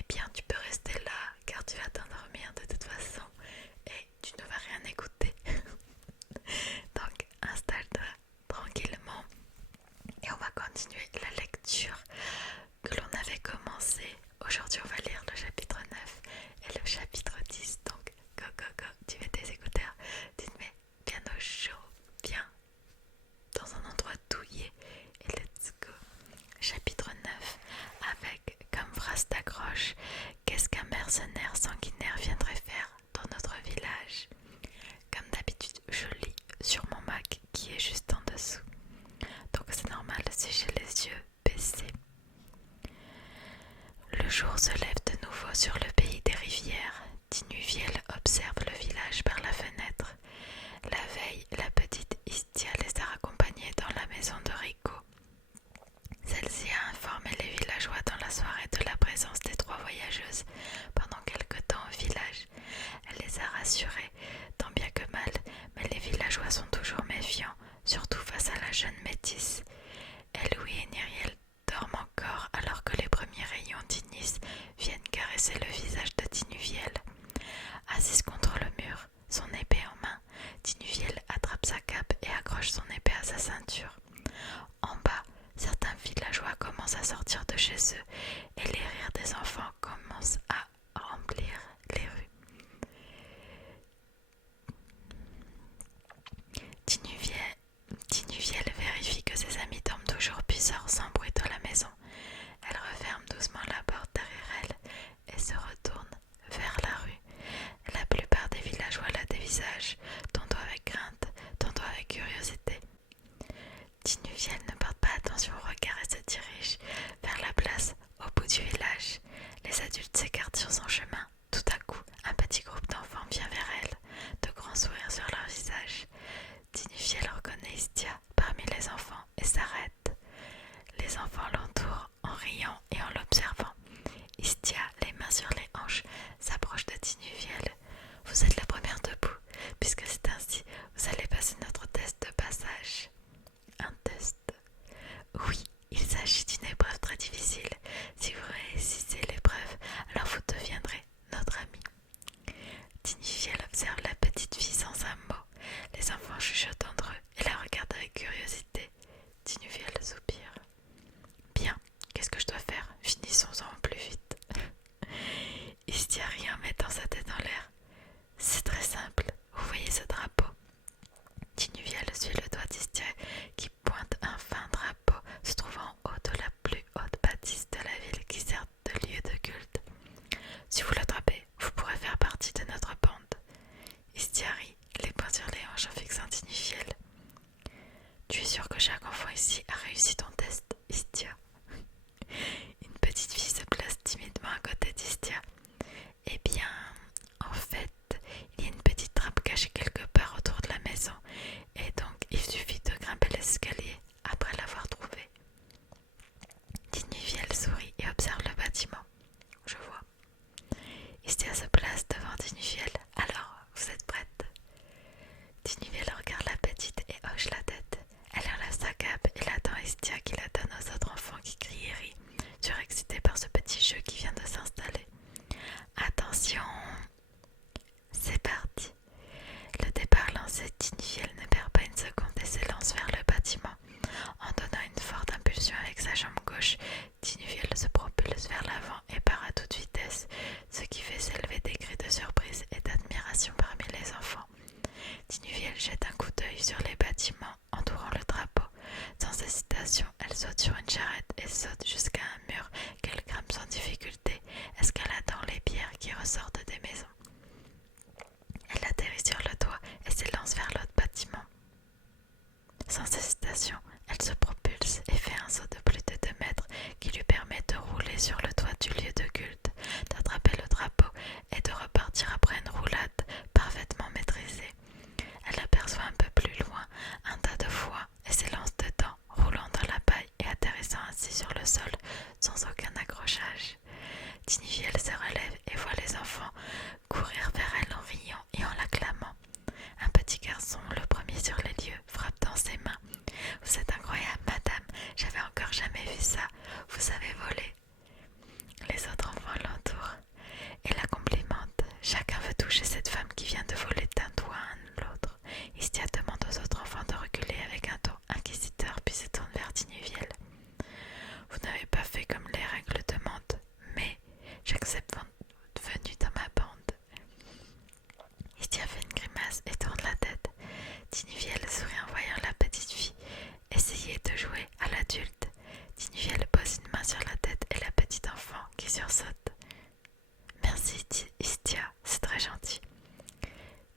eh bien tu peux rester là car tu vas t'endormir de toute façon et tu ne vas rien écouter. Donc installe-toi tranquillement et on va continuer la lecture que l'on avait commencé. Aujourd'hui on va lire le chapitre 9 et le chapitre 10. Donc go go go, tu mets tes écouteurs, tu te mets bien au chaud, bien dans un endroit douillet et let's go. Chapitre 9 avec comme phrase d'accroche: qu'est-ce qu'un mercenaire sanguinaire viendrait faire dans notre village? Comme d'habitude, je lis sur mon Mac qui est juste en dessous. Donc c'est normal si j'ai les yeux baissés. Le jour se lève de nouveau sur le pays des rivières. Tinuviel observe le village par la fenêtre. La veille, la petite Istia les a raccompagnés dans la maison de Rico. Celle-ci a informé les villageois dans la soirée de la présence des 3 voyageuses pendant quelque temps au village. Elle les a rassurés, tant bien que mal, mais les villageois sont toujours méfiants, surtout face à la jeune métisse. Eloui et Nyriel dorment encore alors que les premiers rayons d'Inis viennent caresser le visage de Tinuviel. Assise contre le mur, son épée en main, Tinuviel attrape sa cape et accroche son épée à sa ceinture. En bas, certains villageois commencent à sortir de chez eux et les rires des enfants commencent à remplir les rues. Tinuviel vérifie que ses amis sursaute. Merci, Istia, c'est très gentil.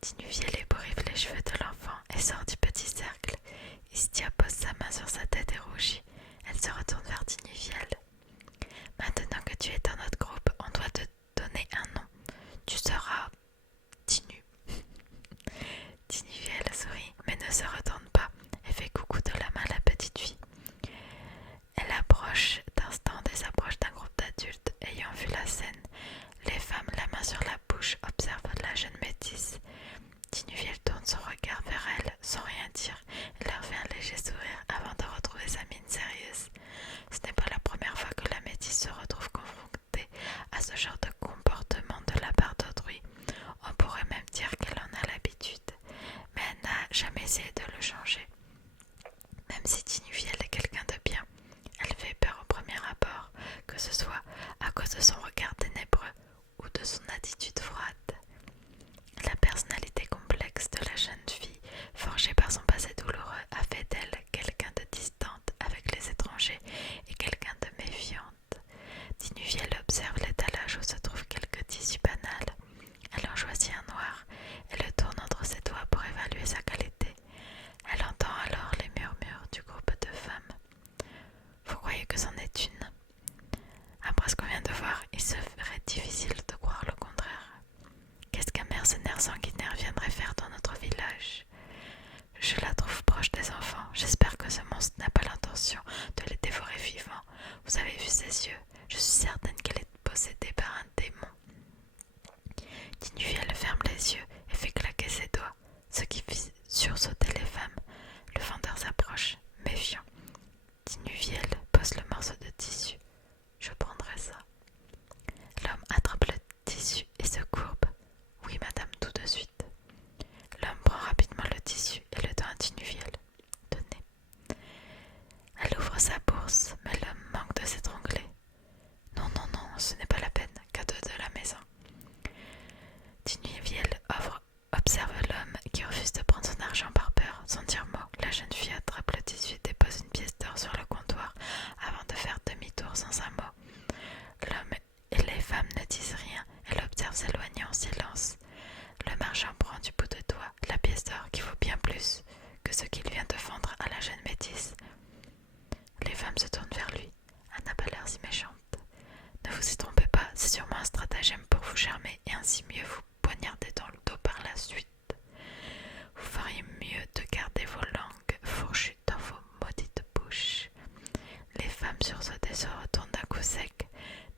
Tinuviel ébourife les cheveux de l'enfant et sort du petit cercle. Istia pose sa main sur sa tête et rougit. Elle se retourne vers Tinuviel. Maintenant que tu es dans notre groupe, on doit te donner un nom. Tu seras Tinu. Tinuviel sourit, mais ne se retourne pas et fait coucou de la main à la petite fille. Elle approche d'un stand et s'approche d'un groupe d'adultes. Ayant vu la scène, les femmes, la main sur la bouche, observent la jeune métisse. Tinuviel tourne son regard vers elle sans rien dire et leur fait un léger sourire avant de retrouver sa mine sérieuse. Ce n'est pas la première fois que la métisse se retrouve confrontée à ce genre de comportement de la part d'autrui. On pourrait même dire qu'elle en a l'habitude, mais elle n'a jamais essayé de le changer. Même si Tinuviel est quelqu'un de bien, elle fait peur au premier abord, que ce soit à cause de son regard ténébreux ou de son attitude froide. La personnalité complexe de la jeune fille, forgée par son passé douloureux, a fait d'elle quelqu'un de distante avec les étrangers et quelqu'un de méfiante. Tinuviel observe l'étalage où se trouvent quelques tissus banals. Elle en choisit un noir et le tourne entre ses doigts pour évaluer sa qualité. Elle entend alors les murmures du groupe de femmes. Vous croyez que c'en est une? Après ce qu'on vient de voir, il serait difficile de croire le contraire. Qu'est-ce qu'un mercenaire sanguinaire viendrait faire dans notre village? Je la trouve proche des enfants. J'espère que ce monstre n'a pas l'intention de les dévorer vivants. Vous avez vu ses yeux? Je suis certaine qu'elle est possédée par un démon. Tinuviel ferme les yeux et fait claquer ses doigts, ce qui fit sursauter les femmes. Le vendeur s'approche, méfiant. Tinuviel pose le morceau de tissu. Je prendrai ça. L'homme attrape le tissu et se courbe. Oui, madame, tout de suite. L'homme prend rapidement le tissu et le donne à Tinuviel. Tenez. Elle ouvre sa bourse, mais l'homme manque de s'étrangler. Non, non, non, ce n'est pas la peine. Cadeau de la maison. Tinuviel observe l'homme qui refuse de prendre son argent par peur. Sans dire mot, la jeune fille attrape le tissu et dépose une pièce d'or sur le comptoir avant de faire demi-tour sans un mot. L'homme et les femmes ne disent rien. Elle observe s'éloigner en silence. Le marchand prend du bout de doigt la pièce d'or qui vaut bien plus que ce qu'il vient de vendre à la jeune métisse. Les femmes se tournent vers lui. Elle n'a pas l'air si méchante. Ne vous y trompez pas, c'est sûrement un stratagème pour vous charmer et ainsi mieux vous poignarder dans le dos par la suite. Vous feriez mieux de garder vos langues fourchues dans vos maudites bouches. Les femmes sursautées se retournent d'un coup sec.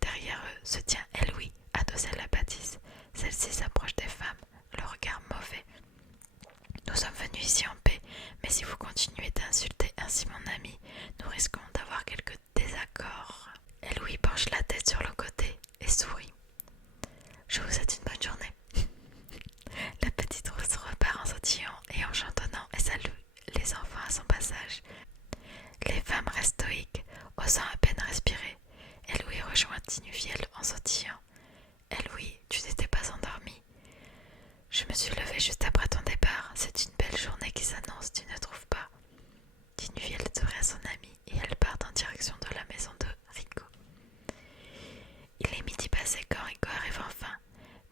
Derrière eux se tient Eloui, adossée à la bâtisse. Celle-ci s'approche des femmes, le regard mauvais. Nous sommes venus ici en paix, mais si vous continuez d'insulter ainsi mon ami, nous risquons d'avoir quelques désaccords. Eloui penche la tête sur le côté et sourit. Je vous souhaite une bonne journée. La petite rousse repart en sautillant et en chantonnant et salue les enfants à son passage. Les femmes restent stoïques, osant à peine respirer. Eloui rejoint Tinuviel en sautillant. Eloui, tu n'étais pas endormi? Je me suis levée juste après ton départ. C'est une belle journée qui s'annonce, tu ne trouves pas? Tinuviel sourit à son amie et elles partent en direction de la maison de Rico. Il est midi passé quand Rico arrive enfin.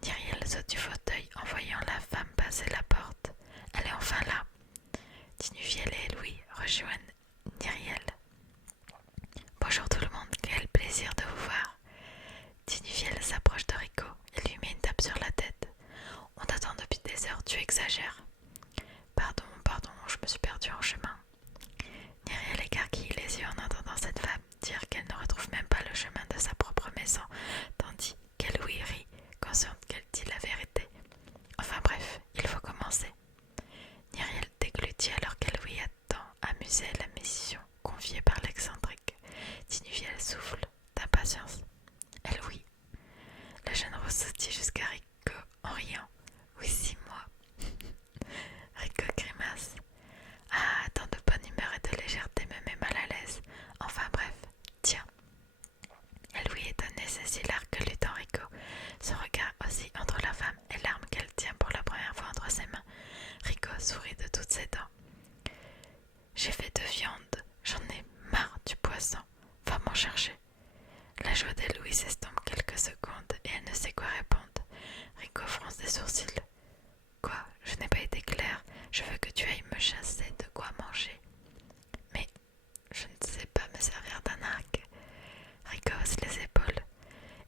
Nyriel saute du fauteuil en voyant la femme passer la porte. Elle est enfin là. Tinuviel et Eloui rejoignent Nyriel. Bonjour tout le monde, quel plaisir de vous voir. Tinuviel s'approche de Rico et lui met une tape sur la tête. On t'attend depuis des heures, tu exagères. Pardon, je me suis perdue en chemin. Nyriel écarquille les yeux en entendant cette femme dire qu'elle ne retrouve même pas le chemin de sa propre maison, tandis qu'Eloui rit, consciente qu'elle dit la vérité. Enfin bref, il faut commencer. Nyriel déglutit alors qu'Eloui attend, amusée à la mission confiée par l'excentrique. Tinuviel souffle d'impatience. Eloui. La jeune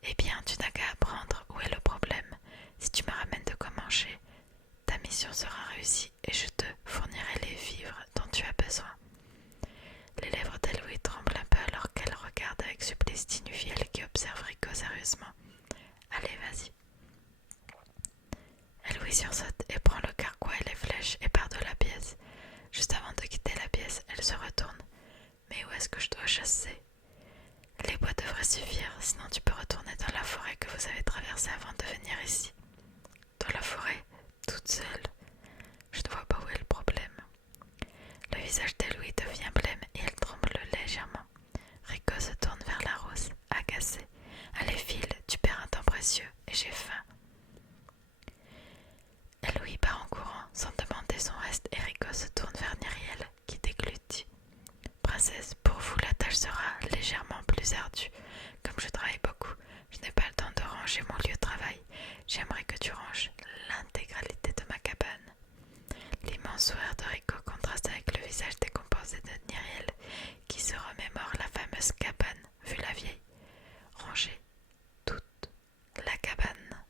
Eh bien, tu n'as qu'à apprendre où est le problème. Si tu me ramènes de quoi manger, ta mission sera réussie et je te fournirai les vivres dont tu as besoin. Les lèvres d'Eloï tremblent un peu alors qu'elle regarde avec supplice Tinuviel qui observe Rico sérieusement. Allez, vas-y. Eloï sursaute et prend le carquois et les flèches et part de la pièce. Juste avant de quitter la pièce, elle se retourne. Mais où est-ce que je dois chasser? Les bois devraient suffire, sinon tu peux retourner dans la forêt que vous avez traversée avant de venir ici. Dans la forêt, toute seule. Je ne vois pas où est le problème. Le visage d'Eloï devient blême et elle tremble légèrement. Rico se tourne vers la rose, agacé. Allez, file, tu perds un temps précieux et j'ai faim. Eloï part en courant sans demander son reste et Rico se tourne vers Nyriel qui déglutit. Princesse, pour vous la tâche sera légèrement plus ardue. Comme je travaille beaucoup, je n'ai pas le temps de ranger mon lieu de travail. J'aimerais que tu ranges l'intégralité de ma cabane. L'immense sourire de Rico contraste avec le visage décomposé de Nyriel qui se remémore la fameuse cabane vue la vieille. Ranger toute la cabane.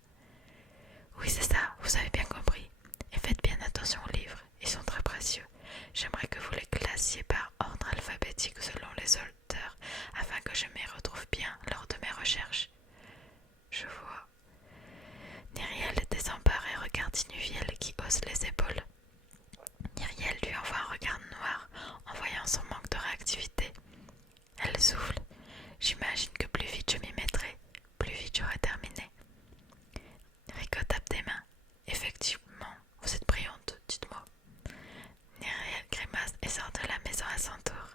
Oui, c'est ça, vous avez bien compris. Et faites bien attention aux livres, ils sont très précieux. J'aimerais que vous les classiez par ordre alphabétique selon les auteurs, afin que je m'y retrouve bien lors de mes recherches. Je vois. Nyriel est désemparée, regarde Tinuviel qui hausse les épaules. Nyriel lui envoie un regard noir en voyant son manque de réactivité. Elle souffle. J'imagine que plus vite je m'y mettrai, plus vite j'aurai terminé. Rico tape des mains. Effectivement, vous êtes brillante, dites-moi. Nyriel grimace et sort de la maison à son tour.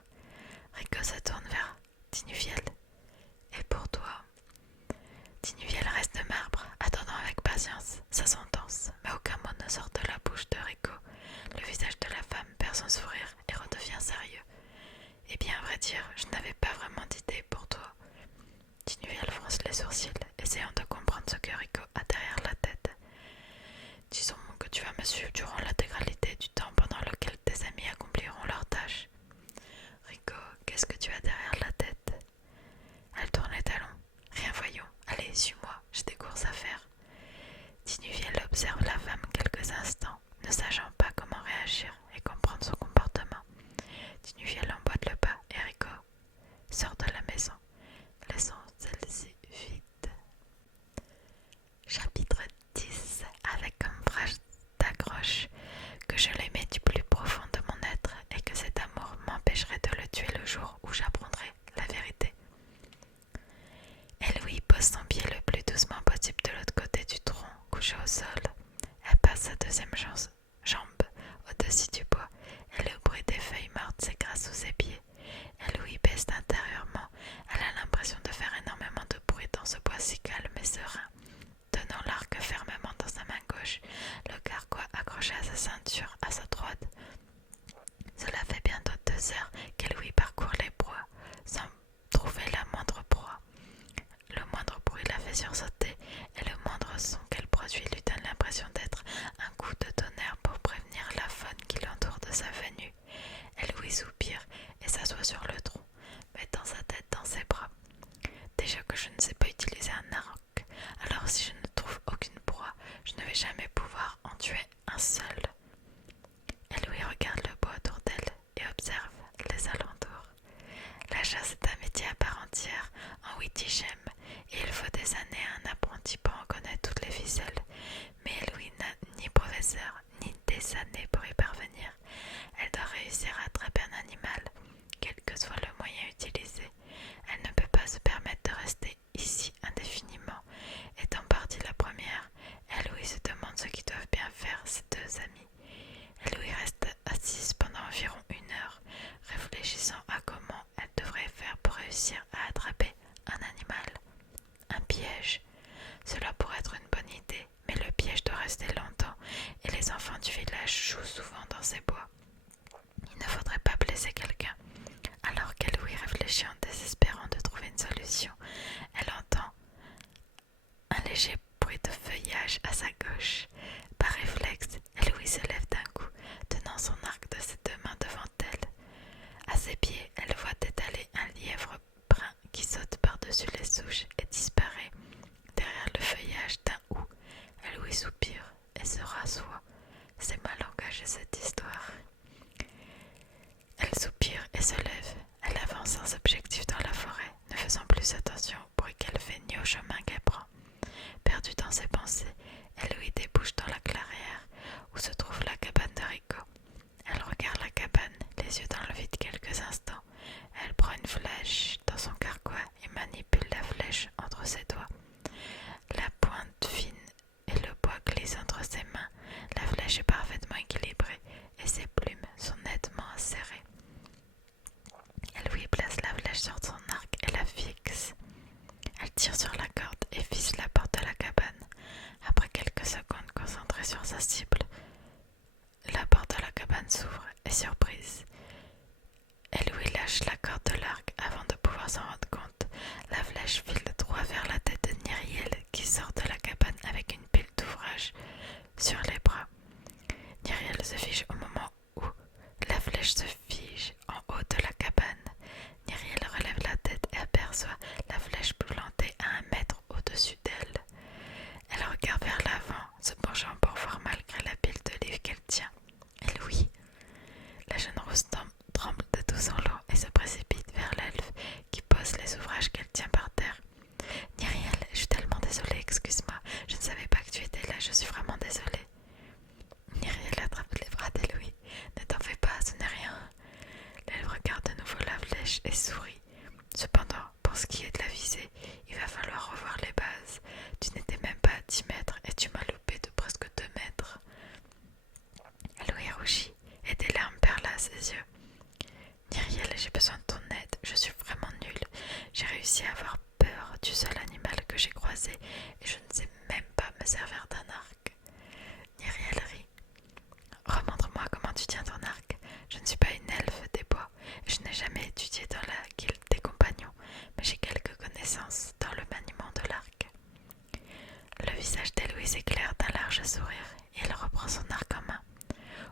Rico se tourne vers Tinuviel. Et pour toi? Tinuviel reste de marbre, attendant avec patience sa sentence, mais aucun mot ne sort de la bouche de Rico. Le visage de la femme perd son sourire et redevient sérieux. Eh bien, à vrai dire, je n'avais pas vraiment d'idée pour toi. Tinuviel fronce les sourcils, essayant de comprendre ce que Rico a derrière la tête. Disons que tu vas me suivre durant l'intégralité du temps pendant lequel tes amis accompliront leurs tâches. Rico, qu'est-ce que tu as derrière la tête? Elle tourne les talons. Rien, voyons. Allez, suis-moi, j'ai des courses à faire. Tinuviel observe la femme quelques instants, ne sachant pas comment réagir et comprendre son comportement. Tinuviel emboîte le pas et Rico sort de la maison, laissant celle-ci vide. Chapitre 10. Avec comme phrase d'accroche que je l'aimais du plus profond de mon être et que cet amour m'empêcherait de le tuer le jour où j'apprendrai la vérité. Eloï pose son pied le plus doucement possible de l'autre côté du tronc, couché au sol. Elle passe sa deuxième jambe au-dessus du bois et le bruit des feuilles mortes s'écrase sous ses pieds. Eloï baisse intérieurement. Elle a l'impression de faire énormément de bruit dans ce bois si calme et serein. Tenant l'arc fermement dans sa main gauche, le carquois accroché à sa ceinture, à sa droite. Cela fait bientôt 2 heures qu'Eloï parcourt les bois sans trouver la moindre proie. Le moindre bruit la fait sursauter et le moindre son qu'elle produit lui donne l'impression d'être un coup de tonnerre pour prévenir la faune qui l'entoure de sa venue. Eloï soupire et s'assoit sur le tronc, mettant sa tête dans ses bras. Déjà que je ne sais pas utiliser un arc, alors si je ne trouve aucune proie, je ne vais jamais pouvoir en tuer un seul. Eloï regarde le bois autour d'elle et observe les alentours. La chasse est un métier à part entière en Wittichem et il faut des années à un apprenti pour en connaître toutes les ficelles. Mais Eloï n'a ni professeur ni des années pour y parvenir. Elle doit réussir à attraper un animal, quel que soit le moyen utilisé. Elle ne peut pas se permettre de rester ici indéfiniment. Étant partie la première, Eloï se demande ce qu'ils doivent bien faire ses 2 amis. Eloï reste assise pendant environ 1 heure, réfléchissant à comment elle devrait faire pour réussir à attraper un animal. Un piège. Cela pourrait être une bonne idée, mais le piège doit rester longtemps et les enfants du village jouent souvent dans ces bois. Il ne faudrait pas blesser quelqu'un. Alors qu'Eloï réfléchit en désespérant de trouver une solution, elle entend un léger bruit de feuillage à sa gauche. Par réflexe, Eloï se lève d'un coup, tenant son arc de ses 2 mains devant elle. À ses pieds, elle voit étaler un lièvre brun qui saute par-dessus les souches et disparaît Perdue dans ses pensées, Eloï débouche dans la clairière où se trouve la cabane de Rico. Elle regarde la cabane, les yeux dans le vide quelques instants. Elle prend une flèche dans son carquois et manipule la flèche entre ses doigts. La pointe fine et le bois glissent entre ses mains. La flèche est parfaitement équilibrée et ses plumes sont nettement serrées. Elle lui place la flèche sur son arc et la fixe. Elle tire sur la corde et vise la porte de la cabane. Après quelques secondes concentrées sur sa cible, la porte de la cabane s'ouvre et surprise, elle lui lâche la corde de l'arc avant de pouvoir s'en rendre compte. La flèche file droit vers la tête de Nyriel qui sort de la cabane avec une pile d'ouvrage sur les bras. Nyriel se fige au moment où la flèche se fige en haut de la cabane. Nyriel relève la tête et aperçoit la flèche plantée à 1 mètre au-dessus d'elle. Elle regarde vers l'avant, se penchant pour voir malgré la pile de livres qu'elle tient. Et Louis, la jeune rousse tremble de tout son long et se précipite vers l'elfe qui pose les ouvrages qu'elle tient par terre. Nyriel, je suis tellement désolée, excuse-moi, je ne savais pas que tu étais là, je suis vraiment désolée. Nyriel attrape les bras d'Eloï. Ne t'en fais pas, ce n'est rien. Elle regarde de nouveau la flèche et sourit. Cependant, pour ce qui est de la visée, il va falloir revoir les bases. Tu n'étais même pas à 10 mètres et tu m'as loupé de presque 2 mètres. Eloï rougit et des larmes perlent à ses yeux. Nyriel, j'ai besoin de ton aide, je suis vraiment nulle. J'ai réussi à avoir peur du seul animal que j'ai croisé et je ne sais même pas me servir d'un arc. Nyriel rit. Remontre-moi comment tu tiens ton arc. Je ne suis pas une elfe des bois et je n'ai jamais étudié dans la guilde des compagnons, mais j'ai quelques connaissances dans le maniement de l'arc. Le visage d'Héloïse éclaire d'un large sourire et elle reprend son arc en main.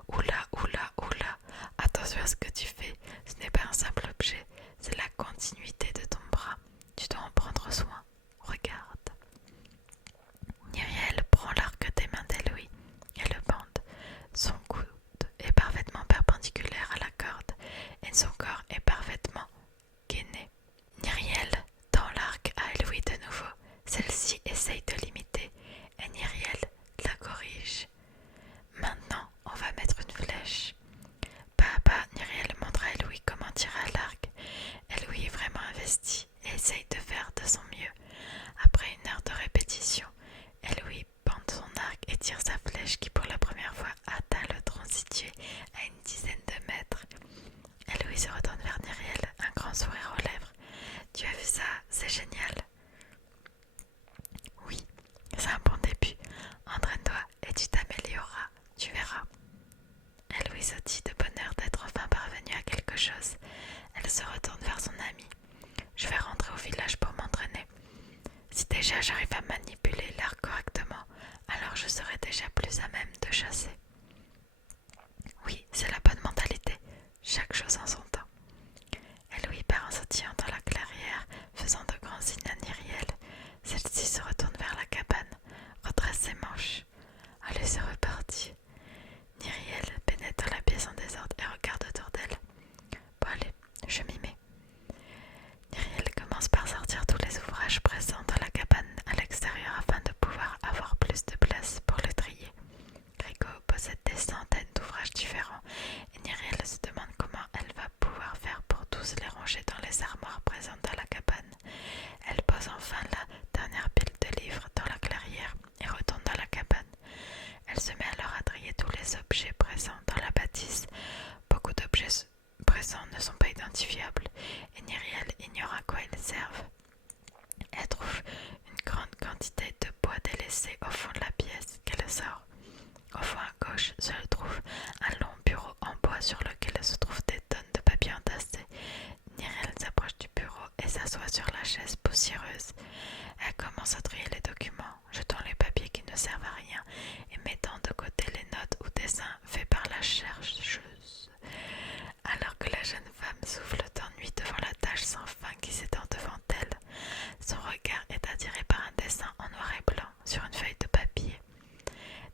Oula, oula, oula, attention à ce que tu fais, ce n'est pas un simple objet, c'est la continuité de ton bras. Tu dois en prendre soin. Regarde. Nyriel prend l'arc des mains d'Héloïse et le bande. Son coude est parfaitement perpendiculaire à la corde et son corps est parfaitement gainé. Nyriel tend l'arc à Héloïse de nouveau. Celle-ci essaye de l'imiter et Nyriel la corrige. Maintenant, on va mettre une flèche. Pas à pas, Nyriel montre à Héloïse comment tirer à l'arc. Héloïse est vraiment investie et essaye de faire de son mieux. Après 1 heure de répétition, Héloïse bande son arc et tire sa flèche qui pour la première fois atteint le tronc situé à une dizaine de mètres. Héloïse se retourne vers Nyriel, un grand sourire aux lèvres. Tu as vu ça? C'est génial. Oui, c'est un bon début. Entraîne-toi et tu t'amélioreras, tu verras. Héloïse sautille de bonheur d'être enfin parvenue à quelque chose. Elle se retourne vers son amie. Je vais rentrer au village pour m'entraîner. Si déjà j'arrive à manipuler l'arc correctement, alors je serai déjà plus à même de chasser. Oui, c'est la bonne mentalité. Chaque chose en son temps. Héloïse part en sautillant dans la clairière, faisant de grands signes à Nyriel. Celle-ci se retourne vers la cabane, redresse ses manches. Allez, c'est reparti. Nyriel pénètre dans la pièce en désordre et regarde autour d'elle. Bon allez, je m'y mets. Nyriel commence par sortir tous les ouvrages présents dans la cabane à l'extérieur afin de pouvoir avoir plus de place pour les trier. Rico possède des centaines d'ouvrages différents et Nyriel se demande comment elle va pouvoir faire pour tous les ranger dans les armoires présentes dans la cabane. Elle pose enfin la dernière pile de livres dans la clairière et retourne dans la cabane. Elle se met alors à trier tous les objets présents dans la bâtisse. Beaucoup d'objets présents ne sont pas identifiables et Nyriel ignore à quoi ils servent. Elle trouve une grande quantité de bois délaissé au fond de la pièce qu'elle sort. Au fond à gauche se trouve un long bureau en bois sur lequel se trouvent des tonnes de papier entassés. Nyriel s'approche du bureau et s'assoit sur la chaise poussiéreuse. Elle commence à trier les documents, jetant les papiers qui ne servent à rien et mettant de côté les notes ou dessins faits par la chercheuse. Alors que la jeune femme souffle d'ennui devant la tâche sans fin qui s'étend devant elle, son regard est attiré par un dessin en noir et blanc sur une feuille de papier.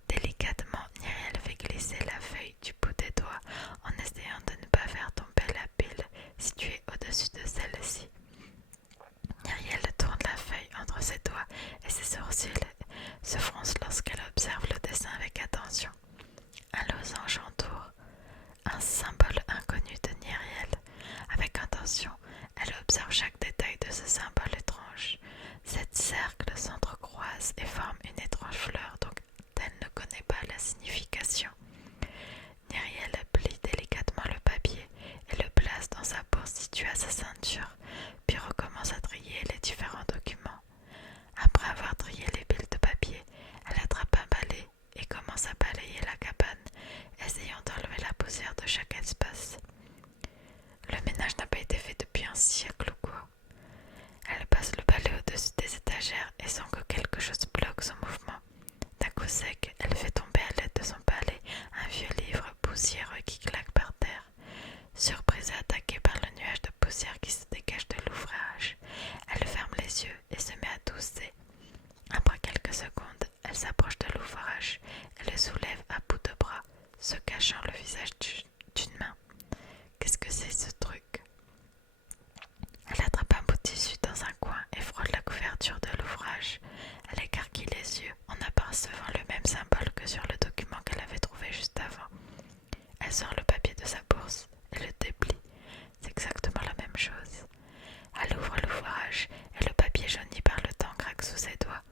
Délicatement, Nyriel fait glisser la feuille du bout des doigts en essayant de ne pas faire tomber la pile située au-dessus de celle-ci. Nyriel tourne la feuille entre ses doigts et face et forme une étrange fleur dont elle ne connaît pas la signification. Myriel plie délicatement le papier et le place dans sa bourse située à sa ceinture, puis recommence à trier les différents documents. Après avoir trié les piles de papier, elle attrape un balai et commence à balayer la cabane, essayant d'enlever la poussière de chaque espace. Le ménage n'a pas été fait depuis un siècle ou quoi. Elle passe le balai au-dessus des étagères et sent que quelque chose bloque son mouvement. D'un coup sec, elle fait tomber à l'aide de son balai un vieux livre poussiéreux qui claque par terre. Surprise et attaquée par le nuage de poussière qui se dégage de l'ouvrage, elle ferme les yeux et se met à tousser. Après quelques secondes, elle s'approche de l'ouvrage et le soulève à bout de bras, se cachant le visage d'une main. Qu'est-ce que c'est ce truc? Elle attrape un bout de tissu dans un coin et frotte la couverture de l'ouvrage. Elle écarquille les yeux en apercevant le même symbole que sur le document qu'elle avait trouvé juste avant. Elle sort le papier de sa bourse et le déplie. C'est exactement la même chose. Elle ouvre l'ouvrage et le papier jauni par le temps craque sous ses doigts.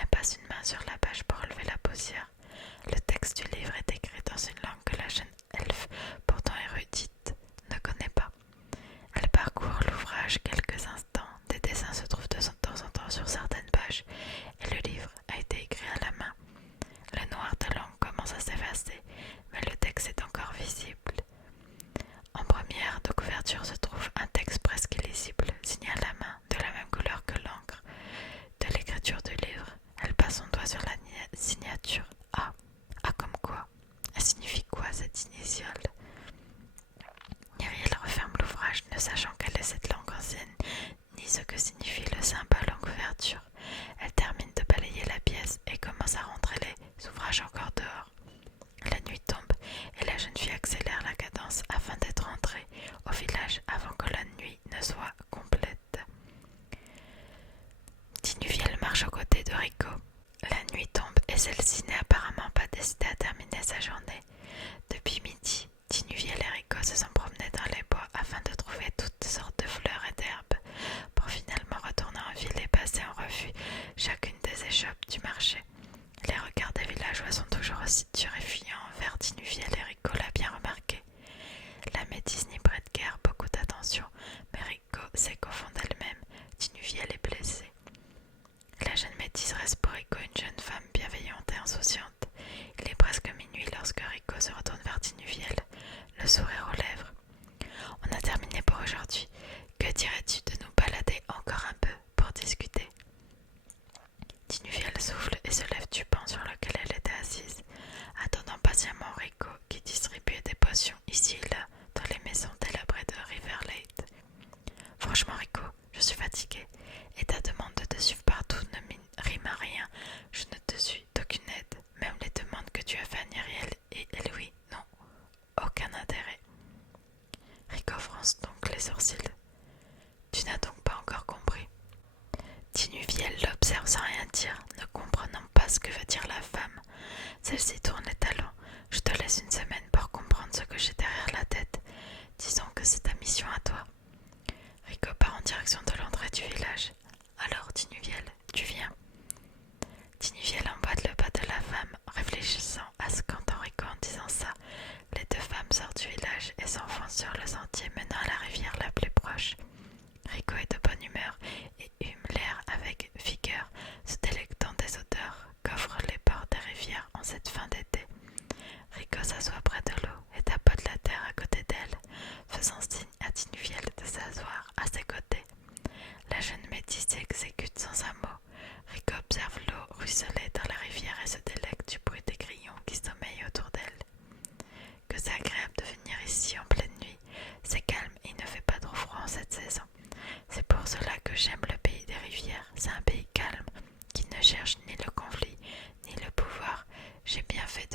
Elle passe une main sur la page pour enlever la poussière. Le texte du livre est écrit dans une langue que la jeune elfe, pourtant érudite, ne connaît pas. Elle parcourt l'ouvrage quelques instants. Des dessins se trouvent de temps en temps sur certaines pages et le livre a été écrit à la main. Le noir de langue commence à s'effacer, mais le texte est encore visible. En première de couverture se trouve un texte presque illisible, signé à la main, de la même couleur que l'encre de l'écriture du livre. Elle passe son doigt sur la signature A. A comme quoi? Elle signifie quoi cette initiale? Myriel referme l'ouvrage, ne sachant quelle est cette langue ancienne, ni ce que signifie le symbole en couverture. Elle termine de balayer la pièce et commence à rentrer les ouvrages encore dehors. La nuit tombe et la jeune fille accélère la cadence afin d'être rentrée au village avant que la nuit ne soit complète. Tinuviel marche aux côtés de Rico. La nuit tombe et celle-ci n'est apparemment pas décidée à terminer sa journée. Depuis midi, Tinuviel et Rico se sont promenés dans les bois afin de trouver toutes sortes de fleurs et d'herbes pour finalement retourner en ville et passer en revue chacune des échoppes du marché. Les regards des villageois sont toujours aussi terrifiants envers Tinuviel et Rico l'a bien remarqué. La métisse n'y prête guère beaucoup d'attention, mais Rico sait qu'au fond d'elle-même, Tinuviel est blessée. La jeune métisse reste pour Rico une jeune femme bienveillante et insouciante. Il est presque minuit lorsque Rico se retourne vers Tinuviel, le sourire aux lèvres. On a terminé pour aujourd'hui. Que dirais-tu de nous balader encore un peu pour discuter? Tinuviel souffle et se lève du banc sur lequel elle était assise, attendant patiemment Rico qui distribuait des potions ici et là dans les maisons délabrées de Riverlade. Franchement Rico, je suis fatiguée et ta demande de te suivre partout ne rime à rien. Je ne te suis d'aucune aide. Même les demandes que tu as faites à Myriel et Louis n'ont aucun intérêt. Rico fronce donc les sourcils. Tu n'as donc pas encore compris? Tinuviel l'observe sans rien dire, ne comprenant pas ce que veut dire la femme. Celle-ci tourne les talons. Je te laisse une semaine pour comprendre ce que j'ai derrière la tête. Disons que c'est ta mission à toi. Rico part en direction de l'entrée du village. Alors, Tinuviel, tu viens? Tinuviel emboîte le pas de la femme, réfléchissant à ce qu'entend Rico en disant ça. Les deux femmes sortent du village et s'enfoncent sur le sentier menant à la rivière la plus proche. Rico est de bonne humeur et hume l'air avec vigueur, se délectant des odeurs qu'offrent les bords des rivières en cette fin d'été. Rico s'assoit près de l'eau et tapote la terre à côté d'elle, faisant signe à Tinuviel de s'asseoir à ses côtés. La jeune métisse s'exécute sans un mot. Rico observe l'eau ruisseler dans la rivière et se délecte du bruit des grillons qui sommeillent autour d'elle. Que c'est agréable de venir ici en pleine nuit. C'est calme et il ne fait pas trop froid en cette saison. C'est pour cela que j'aime le pays des rivières. C'est un pays calme, qui ne cherche ni le conflit, ni le pouvoir. J'ai bien fait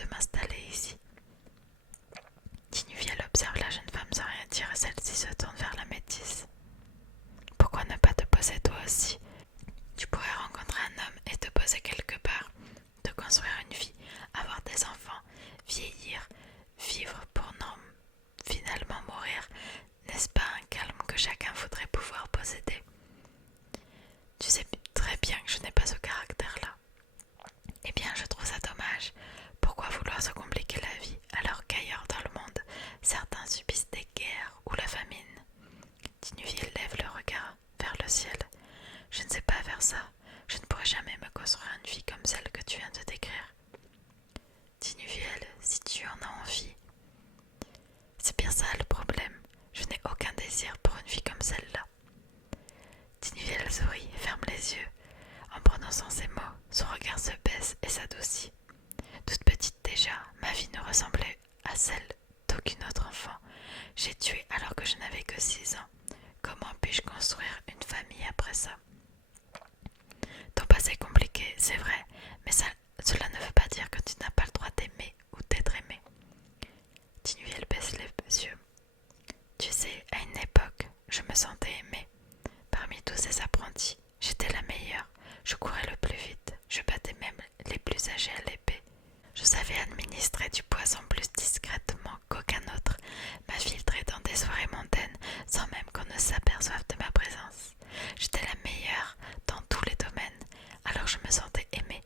Alors je me sentais aimée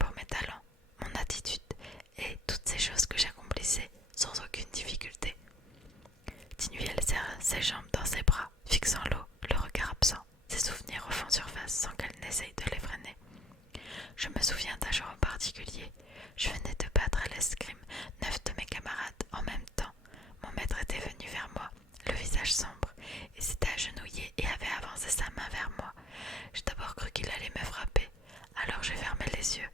pour mes talents, mon attitude et toutes ces choses que j'accomplissais sans aucune difficulté. Tinuviel serra ses jambes dans ses bras, fixant l'eau, le regard absent. Ses souvenirs refont surface sans qu'elle n'essaye de les freiner. Je me souviens d'un jour en particulier. Je venais de battre à l'escrime 9 de mes camarades en même temps. Mon maître était venu vers moi, le visage sombre, et s'était agenouillé et avait avancé sa main vers moi. J'ai d'abord cru qu'il allait me frapper, alors j'ai fermé les yeux.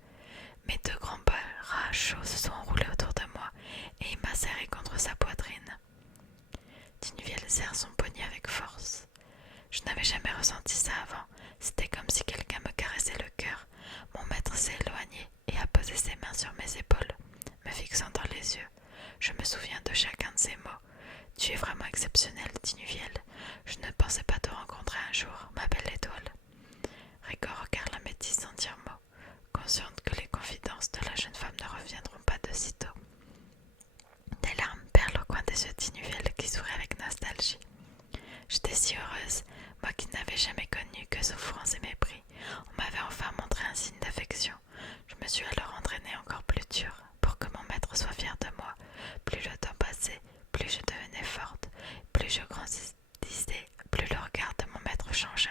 Mes deux grands bras chauds se sont enroulés autour de moi et il m'a serré contre sa poitrine. Tinuviel serre son poignet avec force. Je n'avais jamais ressenti ça avant. C'était comme si quelqu'un me caressait le cœur. Mon maître s'est éloigné et a posé ses mains sur mes épaules, me fixant dans les yeux. Je me souviens de chacun de ses mots. Tu es vraiment exceptionnel, Tinuviel. Je ne pensais pas te rencontrer un jour, ma belle étoile. Rico regarde la métisse sans dire mot, consciente que les confidences de la jeune femme ne reviendront pas de sitôt. Des larmes perlent au coin des yeux de Tinuviel qui sourit avec nostalgie. J'étais si heureuse, moi qui n'avais jamais connu que souffrance et mépris. On m'avait enfin montré un signe d'affection. Je me suis alors entraînée encore plus dur pour que mon maître soit fier de moi. Plus le temps passait, plus je devenais forte, plus je grandissais, plus le regard de mon maître changea.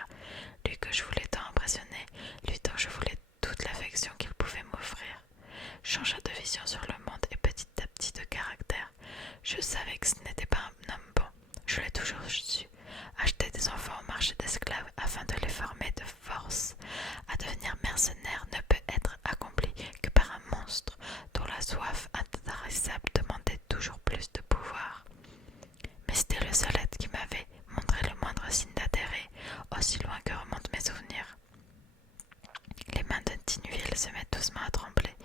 Lui que je voulais tant impressionner, lui dont je voulais toute l'affection qu'il pouvait m'offrir, changea de vision sur le monde et petit à petit de caractère. Je savais que ce n'était pas un homme bon. Je l'ai toujours su. Acheter des enfants au marché d'esclaves afin de les former de force à devenir mercenaires ne peut être accompli que par un monstre dont la soif intarissable demandait toujours plus de pouvoir. Mais c'était le seul être qui m'avait montré le moindre signe d'intérêt, aussi loin que remontent mes souvenirs. Les mains de Tinuviel se mettent doucement à trembler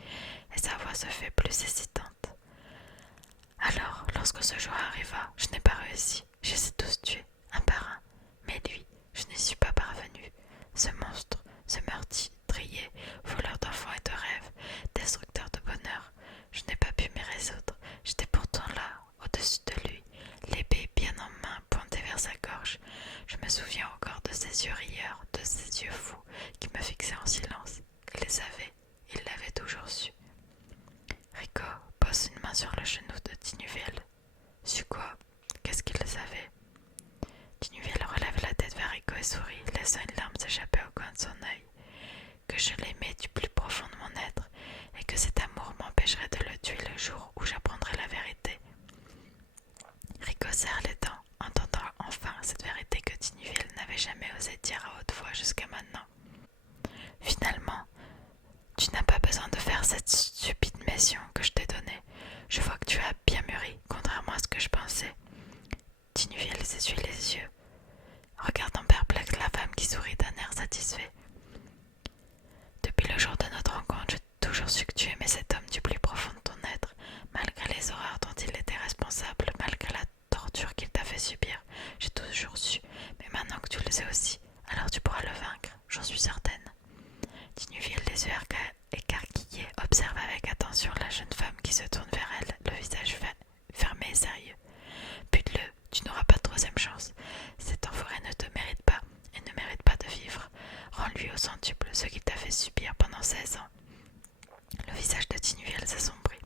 et sa voix se fait plus hésitante. Alors, lorsque ce jour arriva, je n'ai pas réussi. Je les ai tous tués, un par un. Mais lui, je n'y suis pas parvenue. Ce monstre, ce meurtrier, voleur d'enfants et de rêves, destructeur de bonheur, je n'ai pas pu m'y résoudre. J'étais pourtant là, au-dessus de lui, l'épée bien en main, pointée vers sa gorge. Je me souviens encore de ses yeux rieurs, de ses yeux fous, qui me fixaient en silence. Il les avait, il l'avait toujours su. Rico pose une main sur le genou de Tinuviel. Su quoi? Qu'est-ce qu'il savait? Tinuviel relève la tête vers Rico et sourit, laissant une larme s'échapper au coin de son œil. Que je l'aimais du plus profond de mon être, et que cet amour m'empêcherait de le tuer le jour où j'apprendrai la vérité. Rico serre les dents, entendant enfin cette vérité que Tinuviel n'avait jamais osé dire à haute voix jusqu'à maintenant. Finalement, tu n'as pas besoin de faire cette stupide mission que je t'ai donnée. Je vois que tu as bien mûri, contrairement à ce que je pensais. Tinuviel s'essuie les yeux, regardant perplexe la femme qui sourit d'un air satisfait. Depuis le jour de notre rencontre, j'ai toujours su que tu aimais cet homme du plus profond de ton être, malgré les horreurs dont il était responsable, malgré la torture qu'il t'a fait subir. J'ai toujours su, mais maintenant que tu le sais aussi, alors tu pourras le vaincre, j'en suis certaine. Tinuviel, les yeux écarquillés, observe avec attention la jeune femme qui se tourne vers elle, le visage fermé et sérieux. Bute-le, tu n'auras pas de troisième chance. Cet enfoiré ne te mérite pas et ne mérite pas de vivre. Rends-lui au centuple ce qu'il t'a fait subir pendant 16 ans. Le visage de Tinuviel s'assombrit.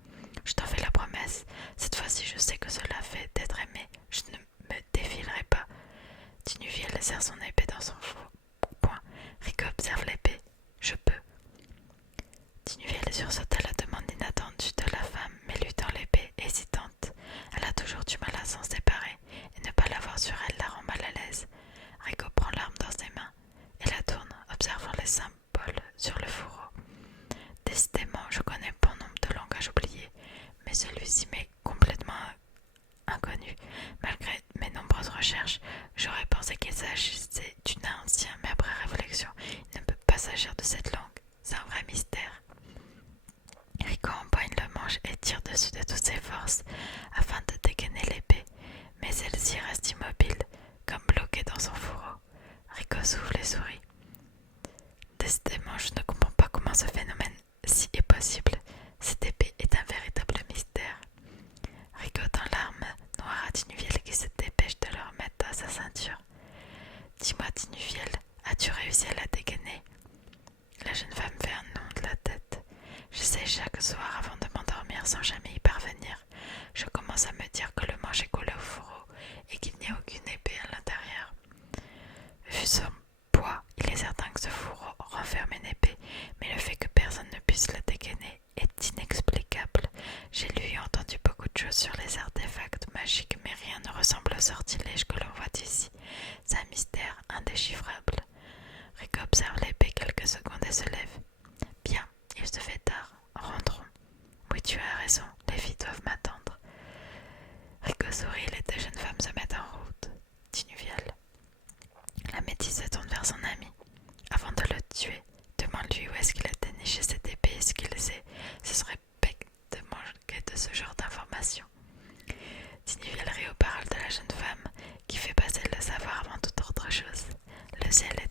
Je t'en fais la promesse. Cette fois-ci, je sais que cela fait d'être aimé. Je ne me défilerai pas. Tinuviel serre son épée dans son poing. Rico observe l'épée. Je peux. Tinuviel sursauta la demande inattendue de la femme, mais luttant l'épée, hésitante. Elle a toujours du mal à s'en séparer, et ne pas l'avoir sur elle la rend mal à l'aise. Rico prend l'arme dans ses mains et la tourne, observant les symboles sur le fourreau. Décidément, je connais bon nombre de langages oubliés, mais celui-ci m'est complètement inconnu. Malgré mes nombreuses recherches, j'aurais pensé qu'il s'agissait d'une ancienne, mais après réflexion, il ne peut pas s'agir de cette langue. C'est un vrai mystère. Rico empoigne le manche et tire dessus de toutes ses forces afin de dégainer l'épée, mais celle-ci reste immobile, comme bloquée dans son fourreau. Rico souffle et sourit. Décidément, je ne comprends pas comment ce phénomène-ci est possible. Cette épée est un véritable mystère. Rico tend l'arme noire à Tinuviel qui se dépêche de le remettre à sa ceinture. Dis-moi, Tinuviel, as-tu réussi à la dégainer? La jeune femme chaque soir avant de m'endormir sans jamais y parvenir. Je commence à me dire que le manche est collé au fourreau et qu'il n'y a aucune épée à l'intérieur. Vu son poids, il est certain que ce fourreau renferme une épée, mais le fait que personne ne puisse le dégainer est inexplicable. J'ai lu et entendu beaucoup de choses sur les artefacts magiques, mais rien ne ressemble au sortilège que l'on voit ici. C'est un mystère indéchiffrable. Rico observe l'épée quelques secondes et se lève. Bien, il se fait tard. Rentrons. Oui, tu as raison, les filles doivent m'attendre. Rico sourit et les deux jeunes femmes se mettent en route. Dit Nuvial. La métisse se tourne vers son ami. Avant de le tuer, demande-lui où est-ce qu'il a déniché cette épée et ce qu'il sait. Ce serait bête de manquer de ce genre d'informations. Tinuviel rit aux paroles de la jeune femme, qui fait passer le savoir avant toute autre chose. Le ciel est